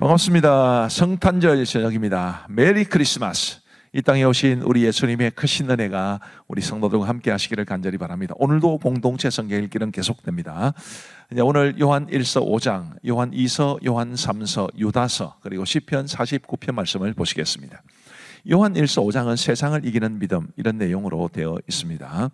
반갑습니다. 성탄절 저녁입니다. 메리 크리스마스. 이 땅에 오신 우리 예수님의 크신 은혜가 우리 성도들과 함께 하시기를 간절히 바랍니다. 오늘도 공동체 성경 읽기는 계속됩니다. 이제 오늘 요한 1서 5장, 요한 2서, 요한 3서, 유다서, 그리고 시편 49편 말씀을 보시겠습니다. 요한 1서 5장은 세상을 이기는 믿음, 이런 내용으로 되어 있습니다.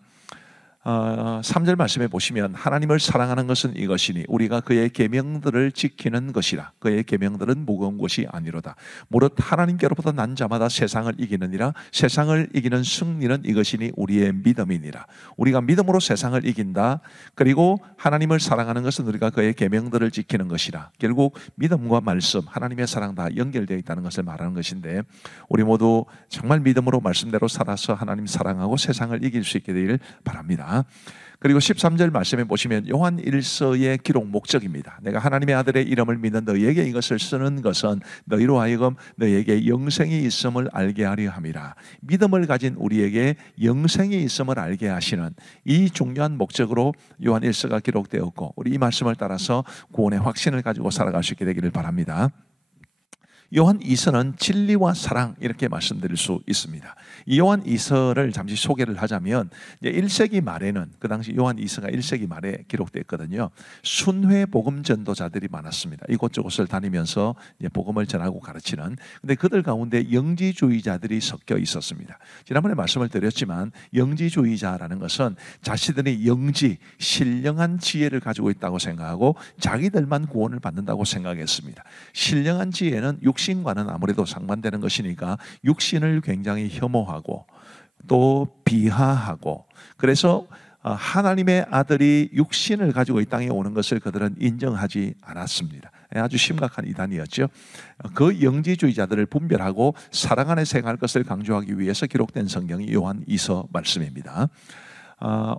3절 말씀에 보시면 하나님을 사랑하는 것은 이것이니 우리가 그의 계명들을 지키는 것이라. 그의 계명들은 무거운 것이 아니로다. 무릇 하나님께로부터 난 자마다 세상을 이기느니라. 세상을 이기는 승리는 이것이니 우리의 믿음이니라. 우리가 믿음으로 세상을 이긴다. 그리고 하나님을 사랑하는 것은 우리가 그의 계명들을 지키는 것이라. 결국 믿음과 말씀, 하나님의 사랑 다 연결되어 있다는 것을 말하는 것인데, 우리 모두 정말 믿음으로 말씀대로 살아서 하나님 사랑하고 세상을 이길 수 있게 되기를 바랍니다. 그리고 13절 말씀에 보시면 요한 1서의 기록 목적입니다. 내가 하나님의 아들의 이름을 믿는 너희에게 이것을 쓰는 것은 너희로 하여금 너희에게 영생이 있음을 알게 하려 함이라. 믿음을 가진 우리에게 영생이 있음을 알게 하시는 이 중요한 목적으로 요한 1서가 기록되었고, 우리 이 말씀을 따라서 구원의 확신을 가지고 살아갈 수 있게 되기를 바랍니다. 요한 2서는 진리와 사랑, 이렇게 말씀드릴 수 있습니다. 이 요한 2서를 잠시 소개를 하자면, 이제 1세기 말에는, 그 당시 요한 2서가 1세기 말에 기록됐거든요. 순회 복음 전도자들이 많았습니다. 이곳저곳을 다니면서 이제 복음을 전하고 가르치는. 근데 그들 가운데 영지주의자들이 섞여 있었습니다. 지난번에 말씀을 드렸지만, 영지주의자라는 것은 자신들이 영지, 신령한 지혜를 가지고 있다고 생각하고 자기들만 구원을 받는다고 생각했습니다. 신령한 지혜는 육신과는 아무래도 상반되는 것이니까 육신을 굉장히 혐오하고 또 비하하고, 그래서 하나님의 아들이 육신을 가지고 이 땅에 오는 것을 그들은 인정하지 않았습니다. 아주 심각한 이단이었죠. 그 영지주의자들을 분별하고 사랑 안에 생활할 것을 강조하기 위해서 기록된 성경이 요한 2서 말씀입니다.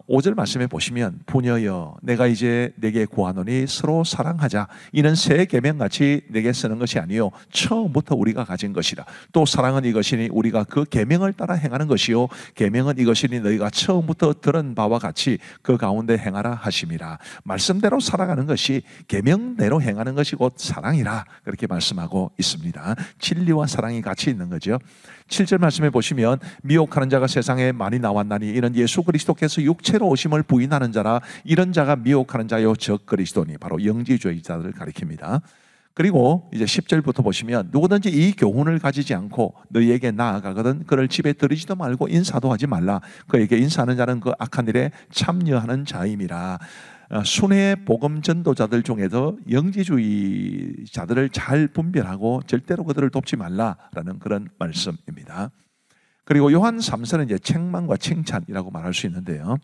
5절 말씀에 보시면, 부녀여 내가 이제 내게 구하노니 서로 사랑하자. 이는 새 계명같이 내게 쓰는 것이 아니요 처음부터 우리가 가진 것이라. 또 사랑은 이것이니 우리가 그 계명을 따라 행하는 것이요 계명은 이것이니 너희가 처음부터 들은 바와 같이 그 가운데 행하라 하심이라. 말씀대로 살아가는 것이, 계명대로 행하는 것이 곧 사랑이라, 그렇게 말씀하고 있습니다. 진리와 사랑이 같이 있는 거죠. 7절 말씀에 보시면, 미혹하는 자가 세상에 많이 나왔나니 이는 예수 그리스도께서 육체로 오심을 부인하는 자라. 이런 자가 미혹하는 자요 적 그리스도니. 바로 영지주의자들을 가리킵니다. 그리고 이제 10절부터 보시면, 누구든지 이 교훈을 가지지 않고 너희에게 나아가거든 그를 집에 들이지도 말고 인사도 하지 말라. 그에게 인사하는 자는 그 악한 일에 참여하는 자임이라. 순회 복음 전도자들 중에서 영지주의자들을 잘 분별하고 절대로 그들을 돕지 말라라는 그런 말씀입니다. 그리고 요한 3서는 이제 책망과 칭찬이라고 말할 수 있는데요.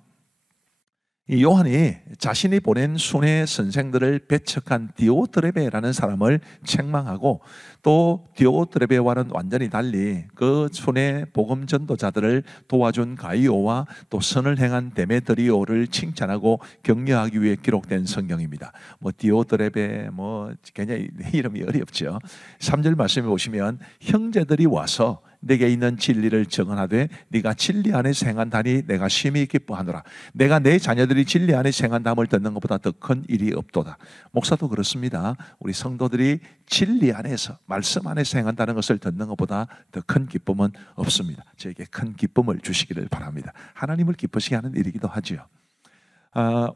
이 요한이 자신이 보낸 순회 선생들을 배척한 디오드레베라는 사람을 책망하고, 또 디오드레베와는 완전히 달리 그 순회 복음 전도자들을 도와준 가이오와 또 선을 행한 데메드리오를 칭찬하고 격려하기 위해 기록된 성경입니다. 디오드레베 굉장히 이름이 어렵죠. 3절 말씀에 보시면, 형제들이 와서 내게 있는 진리를 증언하되 네가 진리 안에 행한다니 내가 심히 기뻐하노라. 내가 내 자녀들이 진리 안에 행한담을 듣는 것보다 더 큰 일이 없도다. 목사도 그렇습니다. 우리 성도들이 진리 안에서, 말씀 안에서 행한다는 것을 듣는 것보다 더 큰 기쁨은 없습니다. 저에게 큰 기쁨을 주시기를 바랍니다. 하나님을 기쁘시게 하는 일이기도 하지요.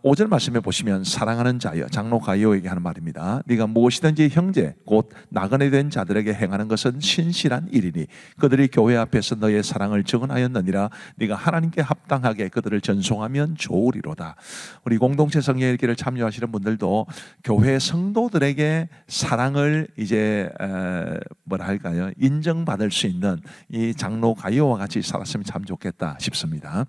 5절 말씀에 보시면, 사랑하는 자여, 장로 가이오에게 하는 말입니다. 네가 무엇이든지 형제 곧 나그네 된 자들에게 행하는 것은 신실한 일이니 그들이 교회 앞에서 너의 사랑을 증언하였느니라. 네가 하나님께 합당하게 그들을 전송하면 좋으리로다. 우리 공동체 성경 읽기를 참여하시는 분들도 교회 성도들에게 사랑을 이제 인정받을 수 있는 이 장로 가이오와 같이 살았으면 참 좋겠다 싶습니다.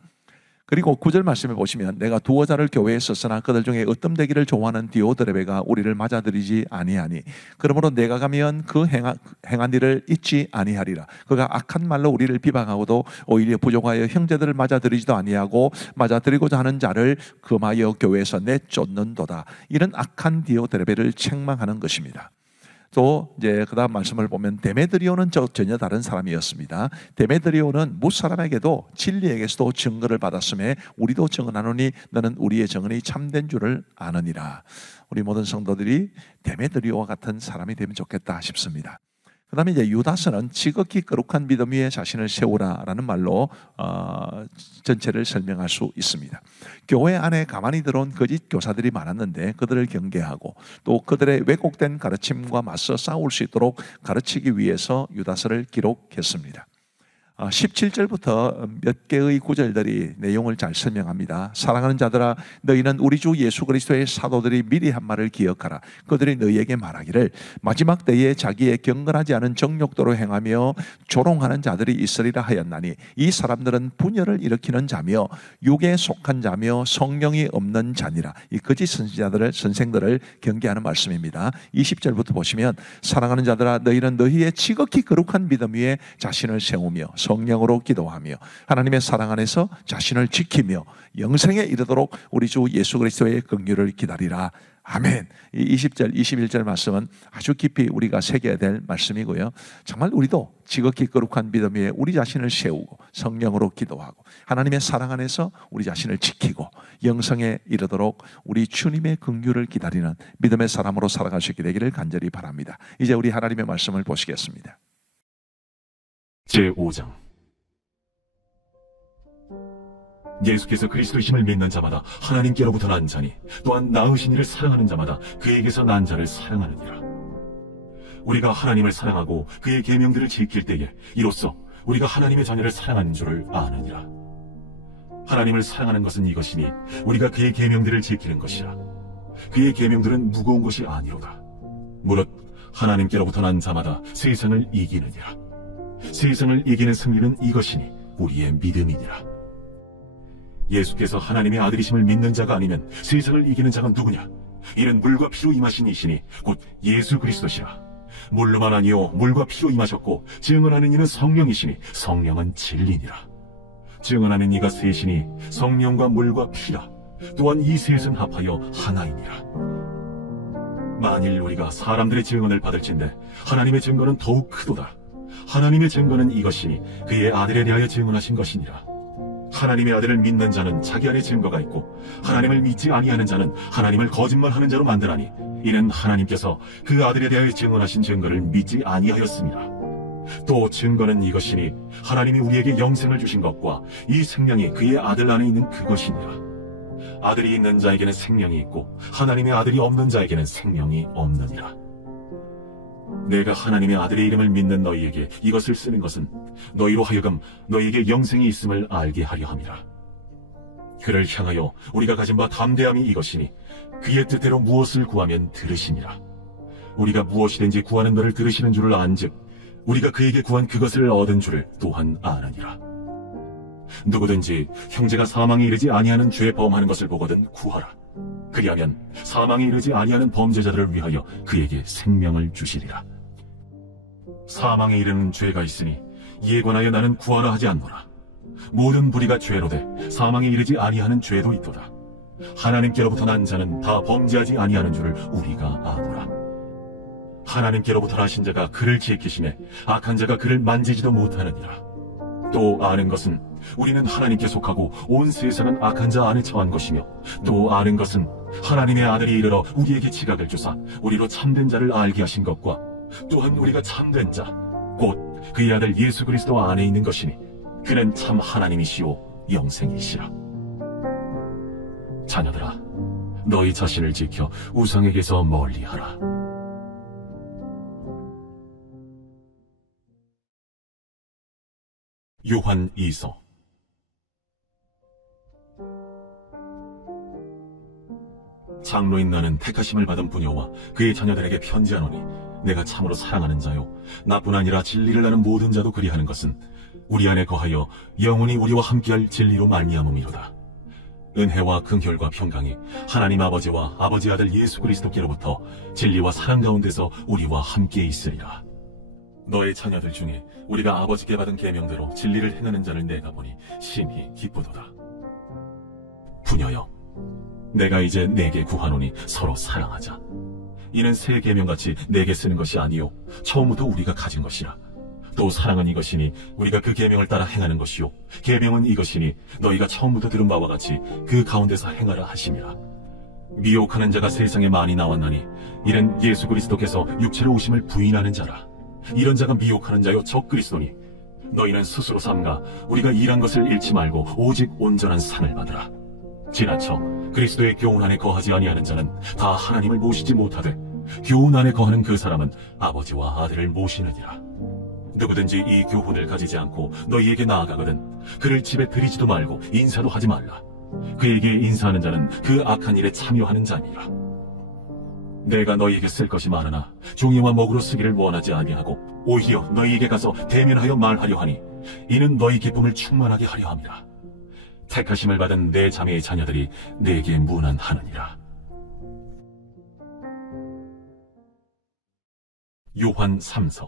그리고 9절 말씀에 보시면, 내가 두어 자를 교회에 썼으나 그들 중에 으뜸되기를 좋아하는 디오드레베가 우리를 맞아들이지 아니하니 그러므로 내가 가면 그 행한 일을 잊지 아니하리라. 그가 악한 말로 우리를 비방하고도 오히려 부족하여 형제들을 맞아들이지도 아니하고 맞아들이고자 하는 자를 금하여 교회에서 내쫓는도다. 이런 악한 디오드레베를 책망하는 것입니다. 또 이제 그다음 말씀을 보면 데메드리오는 전혀 다른 사람이었습니다. 데메드리오는 못 사람에게도 진리에게서도 증거를 받았음에 우리도 증언하노니 너는 우리의 증언이 참된 줄을 아느니라. 우리 모든 성도들이 데메드리오와 같은 사람이 되면 좋겠다 싶습니다. 그 다음에 이제 유다스는 지극히 거룩한 믿음 위에 자신을 세우라라는 말로 전체를 설명할 수 있습니다. 교회 안에 가만히 들어온 거짓 교사들이 많았는데 그들을 경계하고 또 그들의 왜곡된 가르침과 맞서 싸울 수 있도록 가르치기 위해서 유다스를 기록했습니다. 17절부터 몇 개의 구절들이 내용을 잘 설명합니다. 사랑하는 자들아, 너희는 우리 주 예수 그리스도의 사도들이 미리 한 말을 기억하라. 그들이 너희에게 말하기를 마지막 때에 자기의 경건하지 않은 정욕도로 행하며 조롱하는 자들이 있으리라 하였나니 이 사람들은 분열을 일으키는 자며 육에 속한 자며 성령이 없는 자니라. 이 거짓 선생들을 경계하는 말씀입니다. 20절부터 보시면 사랑하는 자들아, 너희는 너희의 지극히 거룩한 믿음 위에 자신을 세우며 성령으로 기도하며 하나님의 사랑 안에서 자신을 지키며 영생에 이르도록 우리 주 예수 그리스도의 긍휼을 기다리라. 아멘. 이 20절, 21절 말씀은 아주 깊이 우리가 새겨야 될 말씀이고요. 정말 우리도 지극히 거룩한 믿음 위에 우리 자신을 세우고 성령으로 기도하고 하나님의 사랑 안에서 우리 자신을 지키고 영생에 이르도록 우리 주님의 긍휼을 기다리는 믿음의 사람으로 살아갈 수 있게 되기를 간절히 바랍니다. 이제 우리 하나님의 말씀을 보시겠습니다. 제5장. 예수께서 그리스도이심을 믿는 자마다 하나님께로부터 난 자니 또한 낳으신 이를 사랑하는 자마다 그에게서 난 자를 사랑하느니라. 우리가 하나님을 사랑하고 그의 계명들을 지킬 때에 이로써 우리가 하나님의 자녀를 사랑하는 줄을 아느니라. 하나님을 사랑하는 것은 이것이니 우리가 그의 계명들을 지키는 것이라. 그의 계명들은 무거운 것이 아니로다. 무릇 하나님께로부터 난 자마다 세상을 이기느니라. 세상을 이기는 승리는 이것이니 우리의 믿음이니라. 예수께서 하나님의 아들이심을 믿는 자가 아니면 세상을 이기는 자가 누구냐? 이는 물과 피로 임하신 이시니 곧 예수 그리스도시라. 물로만 아니요 물과 피로 임하셨고 증언하는 이는 성령이시니 성령은 진리니라. 증언하는 이가 셋이니 성령과 물과 피라. 또한 이 셋은 합하여 하나이니라. 만일 우리가 사람들의 증언을 받을진대 하나님의 증거는 더욱 크도다. 하나님의 증거는 이것이니 그의 아들에 대하여 증언하신 것이니라. 하나님의 아들을 믿는 자는 자기 안에 증거가 있고 하나님을 믿지 아니하는 자는 하나님을 거짓말하는 자로 만드나니 이는 하나님께서 그 아들에 대하여 증언하신 증거를 믿지 아니하였습니다. 또 증거는 이것이니 하나님이 우리에게 영생을 주신 것과 이 생명이 그의 아들 안에 있는 그것이니라. 아들이 있는 자에게는 생명이 있고 하나님의 아들이 없는 자에게는 생명이 없느니라. 내가 하나님의 아들의 이름을 믿는 너희에게 이것을 쓰는 것은 너희로 하여금 너희에게 영생이 있음을 알게 하려 함이라. 그를 향하여 우리가 가진 바 담대함이 이것이니 그의 뜻대로 무엇을 구하면 들으시니라. 우리가 무엇이든지 구하는 너를 들으시는 줄을 안즉 우리가 그에게 구한 그것을 얻은 줄을 또한 아느니라. 누구든지 형제가 사망에 이르지 아니하는 죄 범하는 것을 보거든 구하라. 그리하면 사망에 이르지 아니하는 범죄자들을 위하여 그에게 생명을 주시리라. 사망에 이르는 죄가 있으니 이에 관하여 나는 구하라 하지 않노라. 모든 불의가 죄로 돼 사망에 이르지 아니하는 죄도 있도다. 하나님께로부터 난 자는 다 범죄하지 아니하는 줄을 우리가 아노라. 하나님께로부터 나신 자가 그를 지키심에 악한 자가 그를 만지지도 못하느니라. 또 아는 것은 우리는 하나님께 속하고 온 세상은 악한 자 안에 처한 것이며 또 아는 것은 하나님의 아들이 이르러 우리에게 지각을 주사 우리로 참된 자를 알게 하신 것과 또한 우리가 참된 자 곧 그의 아들 예수 그리스도 안에 있는 것이니 그는 참 하나님이시오 영생이시라. 자녀들아, 너희 자신을 지켜 우상에게서 멀리하라. 요한 2서. 장로인 나는 택하심을 받은 부녀와 그의 자녀들에게 편지하노니 내가 참으로 사랑하는 자요 나뿐 아니라 진리를 아는 모든 자도 그리하는 것은 우리 안에 거하여 영원히 우리와 함께할 진리로 말미암음이로다. 은혜와 긍휼과 평강이 하나님 아버지와 아버지 아들 예수 그리스도께로부터 진리와 사랑 가운데서 우리와 함께 있으리라. 너의 자녀들 중에 우리가 아버지께 받은 계명대로 진리를 행하는 자를 내가 보니 심히 기쁘도다. 부녀여, 내가 이제 내게 구하노니 서로 사랑하자. 이는 새 계명같이 내게 쓰는 것이 아니요 처음부터 우리가 가진 것이라. 또 사랑은 이것이니 우리가 그 계명을 따라 행하는 것이요 계명은 이것이니 너희가 처음부터 들은 바와 같이 그 가운데서 행하라 하심이라. 미혹하는 자가 세상에 많이 나왔나니 이는 예수 그리스도께서 육체로 오심을 부인하는 자라. 이런 자가 미혹하는 자요 적 그리스도니 너희는 스스로 삼가 우리가 일한 것을 잃지 말고 오직 온전한 상을 받으라. 지나쳐 그리스도의 교훈 안에 거하지 아니하는 자는 다 하나님을 모시지 못하되 교훈 안에 거하는 그 사람은 아버지와 아들을 모시느니라. 누구든지 이 교훈을 가지지 않고 너희에게 나아가거든 그를 집에 들이지도 말고 인사도 하지 말라. 그에게 인사하는 자는 그 악한 일에 참여하는 자니라. 내가 너희에게 쓸 것이 많으나 종이와 먹으로 쓰기를 원하지 아니하고 오히려 너희에게 가서 대면하여 말하려 하니 이는 너희 기쁨을 충만하게 하려 함이라. 택하심을 받은 내 자매의 자녀들이 내게 문안하느니라. 요한 3서.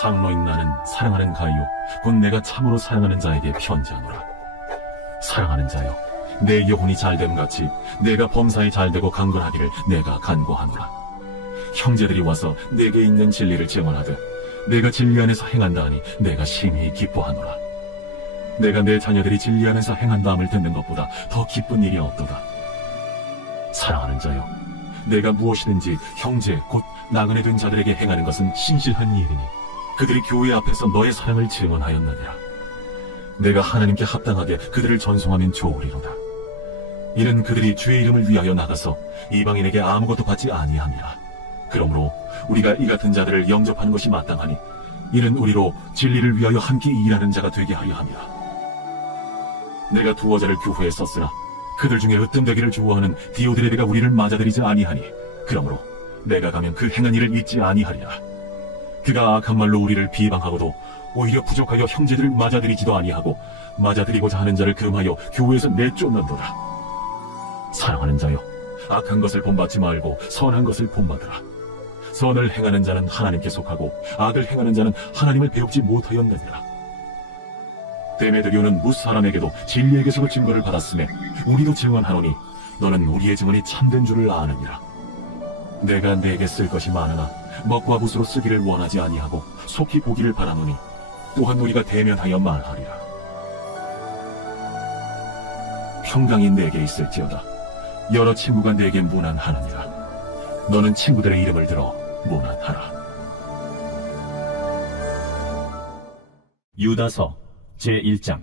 장로인 나는 사랑하는 가이요 곧 내가 참으로 사랑하는 자에게 편지하노라. 사랑하는 자여, 내 영혼이 잘됨같이 내가 범사에 잘되고 강건하기를 내가 간구하노라. 형제들이 와서 내게 있는 진리를 증언하되 내가 진리 안에서 행한다 하니 내가 심히 기뻐하노라. 내가 내 자녀들이 진리 안에서 행한다함을 듣는 것보다 더 기쁜 일이 없도다. 사랑하는 자여, 내가 무엇이든지 형제 곧 나그네 된 자들에게 행하는 것은 신실한 일이니 그들이 교회 앞에서 너의 사랑을 증언하였느니라. 내가 하나님께 합당하게 그들을 전송하면 좋으리로다. 이는 그들이 주의 이름을 위하여 나가서 이방인에게 아무것도 받지 아니함이라. 그러므로 우리가 이 같은 자들을 영접하는 것이 마땅하니 이는 우리로 진리를 위하여 함께 일하는 자가 되게 하려 함이라. 내가 두어 자를 교회에 썼으나 그들 중에 으뜸되기를 좋아하는 디오드레베가 우리를 맞아들이지 아니하니 그러므로 내가 가면 그 행한 일을 잊지 아니하리라. 그가 악한 말로 우리를 비방하고도 오히려 부족하여 형제들을 맞아들이지도 아니하고 맞아들이고자 하는 자를 금하여 교회에서 내쫓는도다. 사랑하는 자여, 악한 것을 본받지 말고 선한 것을 본받으라. 선을 행하는 자는 하나님께 속하고 악을 행하는 자는 하나님을 배우지 못하였느니라. 데메드리오는 무사람에게도 진리에게서 증거를 받았으며 우리도 증언하노니 너는 우리의 증언이 참된 줄을 아느니라. 내가 네게 쓸 것이 많으나 먹과 붓으로 쓰기를 원하지 아니하고 속히 보기를 바라노니 또한 우리가 대면하여 말하리라. 평강이 내게 있을지어다. 여러 친구가 내게 문안하느니라. 너는 친구들의 이름을 들어 문안하라. 유다서 제1장.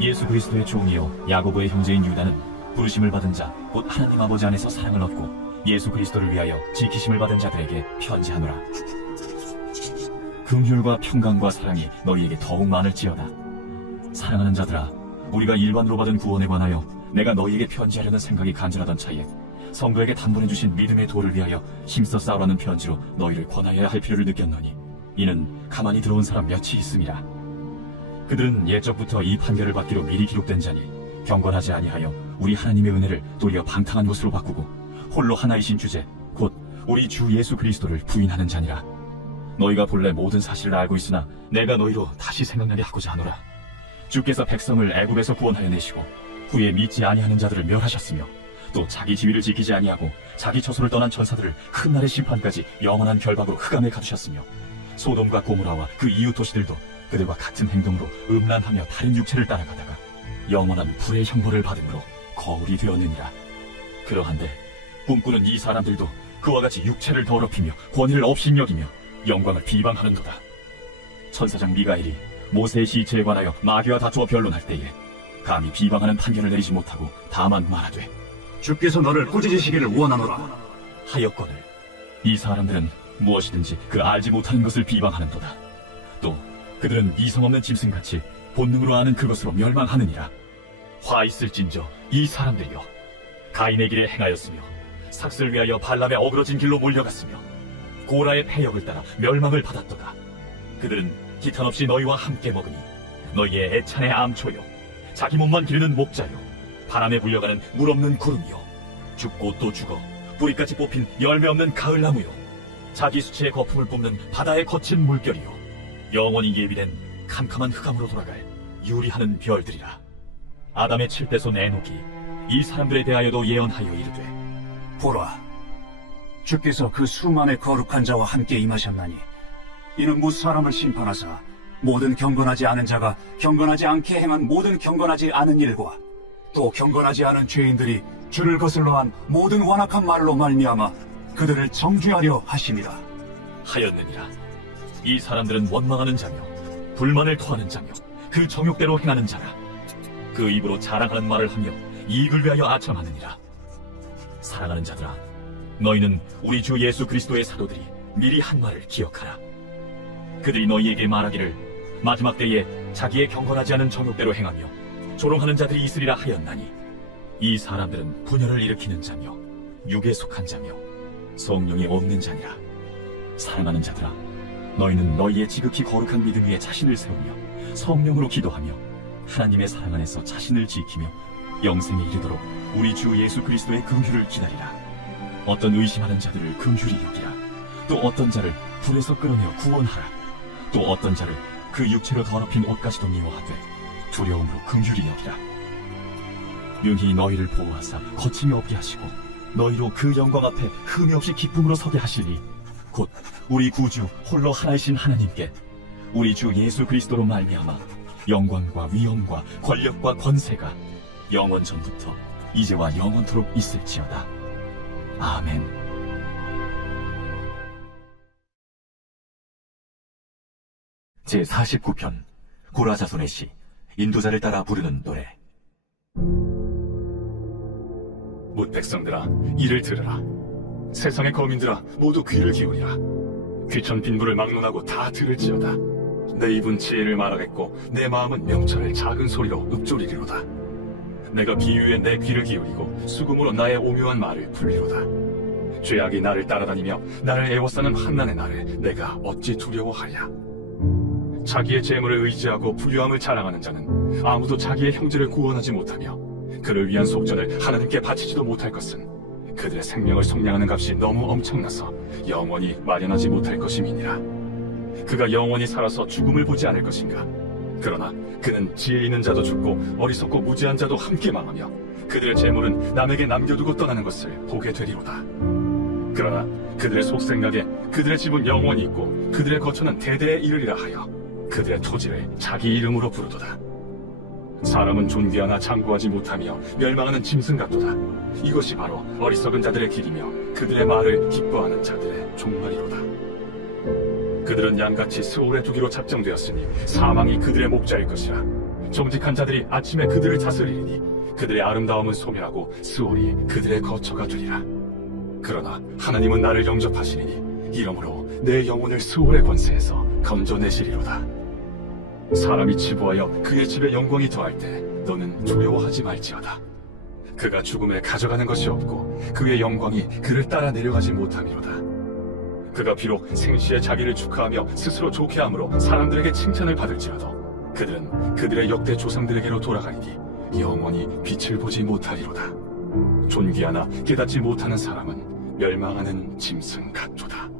예수 그리스도의 종이요 야고보의 형제인 유다는 부르심을 받은 자 곧 하나님 아버지 안에서 사랑을 얻고 예수 그리스도를 위하여 지키심을 받은 자들에게 편지하노라. 긍휼과 평강과 사랑이 너희에게 더욱 많을지어다. 사랑하는 자들아, 우리가 일반으로 받은 구원에 관하여 내가 너희에게 편지하려는 생각이 간절하던 차에 성도에게 단번에 주신 믿음의 도를 위하여 힘써 싸우라는 편지로 너희를 권하여야 할 필요를 느꼈노니 이는 가만히 들어온 사람 몇이 있음이라. 그들은 옛적부터 이 판결을 받기로 미리 기록된 자니 경건하지 아니하여 우리 하나님의 은혜를 도리어 방탕한 것으로 바꾸고 홀로 하나이신 주제 곧 우리 주 예수 그리스도를 부인하는 자니라. 너희가 본래 모든 사실을 알고 있으나 내가 너희로 다시 생각나게 하고자 하노라. 주께서 백성을 애굽에서 구원하여 내시고 후에 믿지 아니하는 자들을 멸하셨으며 또 자기 지위를 지키지 아니하고 자기 처소를 떠난 천사들을 큰 날의 심판까지 영원한 결박으로 흑암에 가두셨으며 소돔과 고모라와 그 이웃 도시들도 그들과 같은 행동으로 음란하며 다른 육체를 따라가다가 영원한 불의 형벌을 받음으로 거울이 되었느니라. 그러한데 꿈꾸는 이 사람들도 그와 같이 육체를 더럽히며 권위를 업신여기며 영광을 비방하는도다. 천사장 미가엘이 모세의 시체에 관하여 마귀와 다투어 변론할 때에 감히 비방하는 판결을 내리지 못하고 다만 말하되 주께서 너를 꾸짖으시기를 원하노라 하였거늘 이 사람들은 무엇이든지 그 알지 못하는 것을 비방하는도다. 또 그들은 이성 없는 짐승같이 본능으로 아는 그것으로 멸망하느니라. 화 있을진저 이 사람들이여, 가인의 길에 행하였으며 삭슬 위하여 발람의 어그러진 길로 몰려갔으며 고라의 패역을 따라 멸망을 받았도다. 그들은 기탄 없이 너희와 함께 먹으니 너희의 애찬의 암초요 자기 몸만 기르는 목자요 바람에 불려가는 물 없는 구름이요 죽고 또 죽어 뿌리까지 뽑힌 열매 없는 가을나무요 자기 수치의 거품을 뿜는 바다의 거친 물결이요 영원히 예비된 캄캄한 흑암으로 돌아갈 유리하는 별들이라. 아담의 7대손 에녹이 이 사람들에 대하여도 예언하여 이르되 보라, 주께서 그 수만의 거룩한 자와 함께 임하셨나니 이는 무 사람을 심판하사 모든 경건하지 않은 자가 경건하지 않게 행한 모든 경건하지 않은 일과 또 경건하지 않은 죄인들이 주를 거슬러 한 모든 완악한 말로 말미암아 그들을 정죄하려 하심이라. 하였느니라. 이 사람들은 원망하는 자며 불만을 토하는 자며 그 정욕대로 행하는 자라. 그 입으로 자랑하는 말을 하며 이익을 위하여 아첨하느니라. 사랑하는 자들아, 너희는 우리 주 예수 그리스도의 사도들이 미리 한 말을 기억하라. 그들이 너희에게 말하기를 마지막 때에 자기의 경건하지 않은 정욕대로 행하며 조롱하는 자들이 있으리라 하였나니, 이 사람들은 분열을 일으키는 자며 육에 속한 자며 성령이 없는 자니라. 사랑하는 자들아, 너희는 너희의 지극히 거룩한 믿음 위에 자신을 세우며 성령으로 기도하며 하나님의 사랑 안에서 자신을 지키며 영생에 이르도록 우리 주 예수 그리스도의 긍휼을 기다리라. 어떤 의심하는 자들을 긍휼히 여기라. 또 어떤 자를 불에서 끌어내어 구원하라. 또 어떤 자를 그 육체로 더럽힌 옷까지도 미워하되 두려움으로 긍휼히 여기라. 능히 너희를 보호하사 거침이 없게 하시고 너희로 그 영광 앞에 흠이 없이 기쁨으로 서게 하시니, 곧 우리 구주 홀로 하나이신 하나님께 우리 주 예수 그리스도로 말미암아 영광과 위엄과 권력과 권세가 영원 전부터 이제와 영원토록 있을지어다. 아멘. 제49편 고라 자손의 시, 인도자를 따라 부르는 노래. 뭇 백성들아, 이를 들으라. 세상의 거민들아, 모두 귀를 기울이라. 귀천 빈부를 막론하고 다 들을지어다. 내 입은 지혜를 말하겠고 내 마음은 명철을 작은 소리로 읊조리리로다. 내가 비유에 내 귀를 기울이고 수금으로 나의 오묘한 말을 풀리로다. 죄악이 나를 따라다니며 나를 애워싸는 환난의 나를 내가 어찌 두려워하랴. 자기의 재물을 의지하고 부유함을 자랑하는 자는 아무도 자기의 형제를 구원하지 못하며 그를 위한 속전을 하나님께 바치지도 못할 것은 그들의 생명을 속량하는 값이 너무 엄청나서 영원히 마련하지 못할 것임이니라. 그가 영원히 살아서 죽음을 보지 않을 것인가. 그러나 그는 지혜 있는 자도 죽고 어리석고 무지한 자도 함께 망하며 그들의 재물은 남에게 남겨두고 떠나는 것을 보게 되리로다. 그러나 그들의 속생각에 그들의 집은 영원히 있고 그들의 거처는 대대에 이르리라 하여 그들의 토지를 자기 이름으로 부르도다. 사람은 존귀하나 장구하지 못하며 멸망하는 짐승 같도다. 이것이 바로 어리석은 자들의 길이며 그들의 말을 기뻐하는 자들의 종말이로다. 그들은 양같이 스올에 두기로 작정되었으니 사망이 그들의 목자일 것이라. 정직한 자들이 아침에 그들을 다스리리니 그들의 아름다움은 소멸하고 스올이 그들의 거처가 되리라. 그러나 하나님은 나를 영접하시리니 이러므로 내 영혼을 스올의 권세에서 건져내시리로다. 사람이 치부하여 그의 집에 영광이 더할 때 너는 두려워하지 말지어다. 그가 죽음에 가져가는 것이 없고 그의 영광이 그를 따라 내려가지 못함이로다. 그가 비록 생시에 자기를 축하하며 스스로 좋게 함으로 사람들에게 칭찬을 받을지라도 그들은 그들의 역대 조상들에게로 돌아가리니 영원히 빛을 보지 못하리로다. 존귀하나 깨닫지 못하는 사람은 멸망하는 짐승 같도다.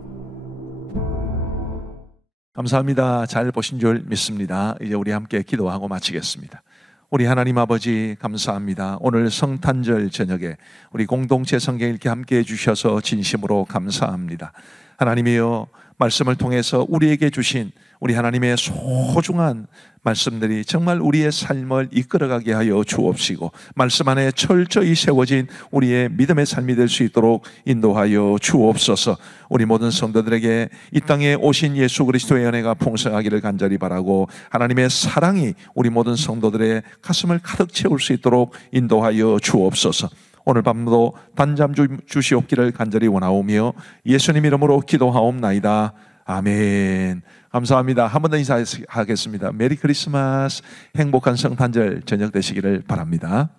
감사합니다. 잘 보신 줄 믿습니다. 이제 우리 함께 기도하고 마치겠습니다. 우리 하나님 아버지 감사합니다. 오늘 성탄절 저녁에 우리 공동체 성경 읽기 함께 해주셔서 진심으로 감사합니다. 하나님이여, 말씀을 통해서 우리에게 주신 우리 하나님의 소중한 말씀들이 정말 우리의 삶을 이끌어가게 하여 주옵시고 말씀 안에 철저히 세워진 우리의 믿음의 삶이 될 수 있도록 인도하여 주옵소서. 우리 모든 성도들에게 이 땅에 오신 예수 그리스도의 은혜가 풍성하기를 간절히 바라고 하나님의 사랑이 우리 모든 성도들의 가슴을 가득 채울 수 있도록 인도하여 주옵소서. 오늘 밤도 단잠 주시옵기를 간절히 원하오며 예수님 이름으로 기도하옵나이다. 아멘. 감사합니다. 한 번 더 인사하겠습니다. 메리 크리스마스, 행복한 성탄절 저녁 되시기를 바랍니다.